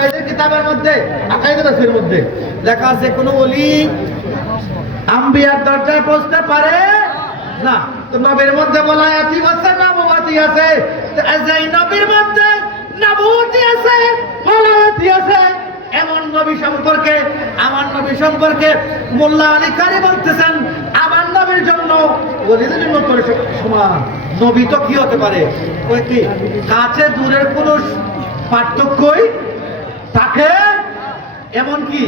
আকাইদের কিতাবের মধ্যে আকাইদের রাসূলের মধ্যে লেখা আছে, কোন ওলি আম্বিয়ার দরজায় পৌঁছতে পারে না। তো নবীর মধ্যে বলায়াতি আছে নবুয়াতি আছে। তো এই নবীর মধ্যে নবুয়াতি আছে বলায়াতি আছে, এমন নবী সম্পর্কে, আমার নবী সম্পর্কে মোল্লা আলী কারি বলতেছেন, আমার নবীর জন্য, ওলিদের জন্য করে সমান। নবী তো কি হতে পারে? কাছে দূরের কোনো পার্থক্যই তাকে এমনকি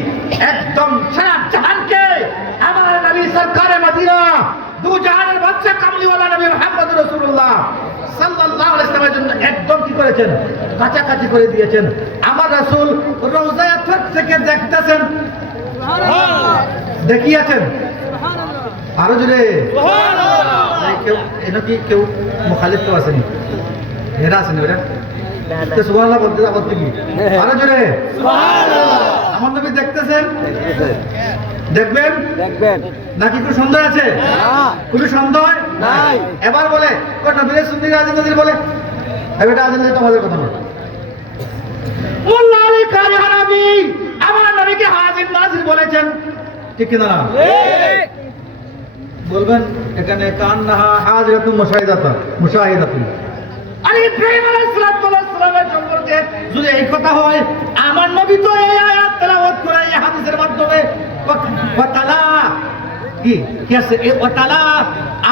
একদম সারা জাহানকে আমার নবী সরকারে মদিনা দু জাহানের বাচ্চা কামলিওয়ালা নবী মুহাম্মদ রাসূলুল্লাহ সাল্লাল্লাহু আলাইহি ওয়াসাল্লামের জন্য একদম কি করেছেন? কাছাকাছি করে দিয়েছেন। আমার রাসূল রওজায়ে আতহার থেকে দেখতেছেন। দেখিয়েছেন। আরও জোরে। কেউ এটা কি কেউ মুখালিফ তো আসেনি। এরা আসেনি ওরা? সুবহানাল্লাহ বলতে আপত্তি কি? আরও জোরে আমার নবী দেখতেছেন? দেখবেন? দেখবেন। নাকি কোনো সন্দেহ আছে? না। কোনো সন্দেহ নাই। এবার বলে কোন নবীর সুন্নি আদিন নদীর বলে? এবার আদিন তোমাদের কথা বলে মোল্লা আলী কারি হারাবি আমার নবীকে হাজির নাজির বলেছেন। ঠিক কিনা না? বলবেন এখানে কান নাহা হাজরাতুল মুশাহিদাতুন মুশাহিদাতুন। আরে ইব্রাহিম আলাইহিস যদি এই কথা হয় আমার নবী তো এই আয়াত তেলাওয়াত করে এই হাদিসের মাধ্যমে। ওয়াতালা। কি? কি আছে? এই ওয়াতালা।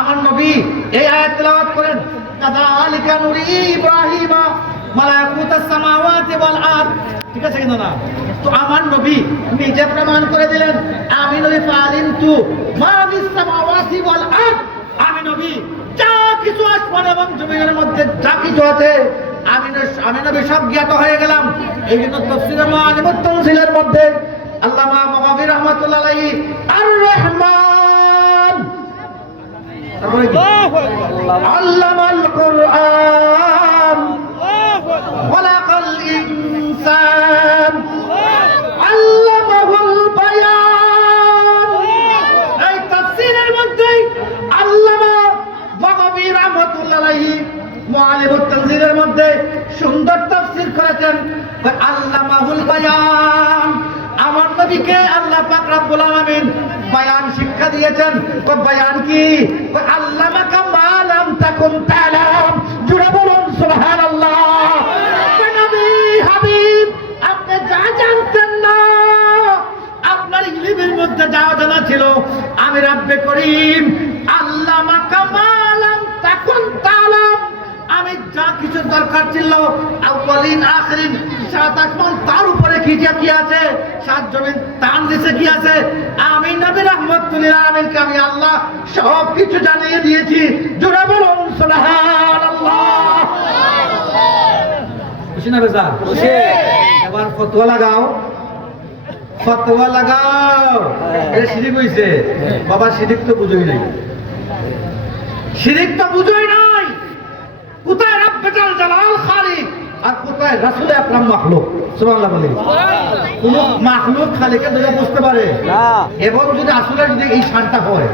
আমার নবী এই আয়াত তেলাওয়াত করেন। কাযালিকা নুরি ইব্রাহিমা মালাকুতাস সামাওয়াতি ওয়াল আরদ। ঠিক আছে কিন্তু না? তো আমার নবী নিজে প্রমাণ করে দিলেন আমি নবী ফালিনতু মা ফিস সামাওয়াতি ওয়াল আরদ। আমি নবী যা কিছু আসমান এবং জমিনের মধ্যে যা কিছু আছে আমি নবী সব জ্ঞাত হয়ে গেলাম। এই জন্য তফসিলের মহানিমত তানজিলের মধ্যে আল্লামা মহাবীর রহমাতুল্লাহ আলাইহি আর রহমান? আল্লামাল কুরআন। মধ্যে সুন্দর তাফসীর করেছেন কয় আল্লামাহুল বায়ান। আমার নবীকে আল্লাহ পাক রব্বুল আলামিন বায়ান শিক্ষা দিয়েছেন। কয় বায়ান কি? কয় আল্লামাকা মা লাম তাকুন তালাম। জুড়ে বলুন, সুবহানাল্লাহ। নবী হাবিব, আপনি যা জানতেন না, আপনার ইলিমের মধ্যে যা জানা ছিল, আমি রাব্বে করিম আল্লাহ মাকামালাম দরকার ছিল। আউয়ালিন আখরিন সাত আসমান তার উপরে কি কি আছে? সাত জমিন তার নিচে কি আছে? আমি নবী রহমতুল্লাহ আলমিনকে আমি আল্লাহ সব কিছু জানিয়ে দিয়েছি। জোরে বলুন সুবহানাল্লাহ। খুশি না বেজা? খুশি। এবার ফতোয়া লাগাও। ফতোয়া লাগাও। শিরিক হইছে। বাবা শিরিক তো বুঝই নাই। শিরিক তো বুঝোই নাই। কোথায় রাব্বেটাল জালাল খালিক আর কোথায় রাসূল আকরাম মাখলুক? সুবহানাল্লাহ বলি কোন মাখলুক খালিকে বুঝতে পারে? না। এবং যদি আসলে যদি এই শানটা হয়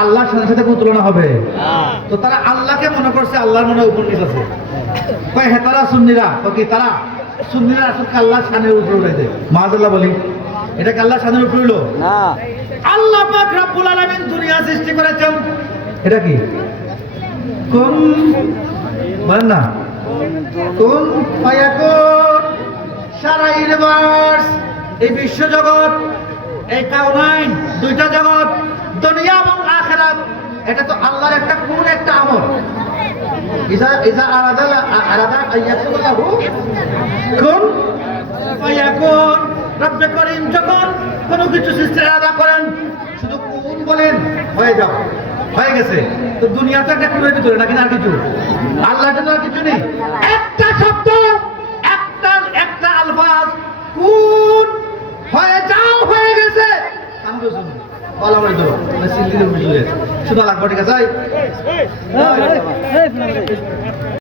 আল্লাহর সাথে সাথে কোনো তুলনা হবে? তো তারা আল্লাহকে মনে করছে আল্লাহর মনে উপনীত আছে। কয় হ্যাঁ তারা সুন্নিরা। কি তারা? সুন্নিরা আসলে আল্লাহ শানের উপরে উঠে দেয়। মাহাজাল্লাহ বলি এটা কি আল্লাহ শানের উপরে উঠল না। আল্লাহ পাক রব্বুল আলামিন দুনিয়া সৃষ্টি করেছেন। এটা কি? কোন বলেন না। কোন সারা ইউনিভার্স এই বিশ্ব জগৎ, এই কাউনাইন দুইটা জগৎ, দুনিয়া এবং আখিরাত, এটা তো আল্লাহর একটা কোন একটা আমল। ইজা ইজা আরাদা আরাদা আইয়াকুন লাহু কোন ফায়াকুন রব্বে করিম যখন কোনো কিছু সৃষ্টির আলাদা করেন, শুধু কোন বলেন, হয়ে যাও হয়ে গেছে তো দুনিয়া তো একটা কুলের ভিতরে নাকি না আর কিছু আল্লাহ জন্য আর কিছু নেই একটা শব্দ একটা একটা আলফাজ কোন হয়ে যাও হয়ে গেছে আমি তো শুনি বলা মনে ধরো শুধু লাগবে ঠিক আছে